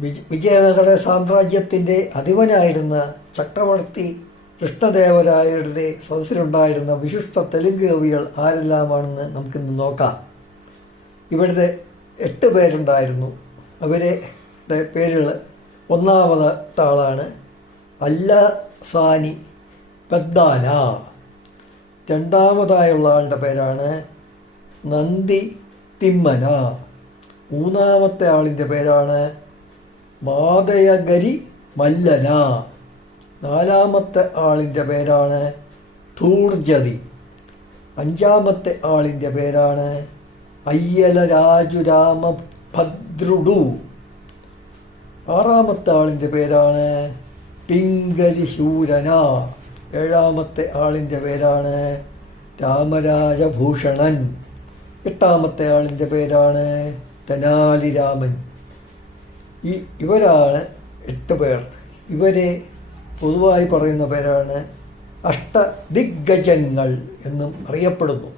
വിജ- വിജയനഗര സാമ്രാജ്യത്തിന്റെ അധിപനായിരുന്ന ചക്രവർത്തി കൃഷ്ണദേവരായരുടെ സദസ്സിലുണ്ടായിരുന്ന വിശിഷ്ട തെലുങ്ക് കവികൾ ആരെല്ലാമാണെന്ന് നമുക്കിന്ന് നോക്കാം. ഇവിടുത്തെ എട്ട് പേരുണ്ടായിരുന്നു. അവരെ പേരുകൾ ഒന്നാമത്തെ ആളാണ് അല്ല സാനി പെദ്ദാന രണ്ടാമതായുള്ള ആളുടെ പേരാണ് നന്ദി തിമ്മന. മൂന്നാമത്തെ ആളിന്റെ പേരാണ് മാതയഗരി മല്ലന. നാലാമത്തെ ആളിന്റെ പേരാണ് ധൂർജതി. അഞ്ചാമത്തെ ആളിന്റെ പേരാണ് അയ്യല രാജുരാമ ഭദ്രുഡു ആറാമത്തെ ആളിന്റെ പേരാണ് പിങ്കലി ശൂരന ഏഴാമത്തെ ആളിന്റെ പേരാണ് രാമരാജഭൂഷണൻ. എട്ടാമത്തെ ആളിന്റെ പേരാണ് തെനാലിരാമൻ. ഈ ഇവരാണ് എട്ട് പേർ. ഇവരെ പൊതുവായി പറയുന്ന പേരാണ് അഷ്ടദിഗ്ഗജങ്ങൾ എന്നും അറിയപ്പെടുന്നു.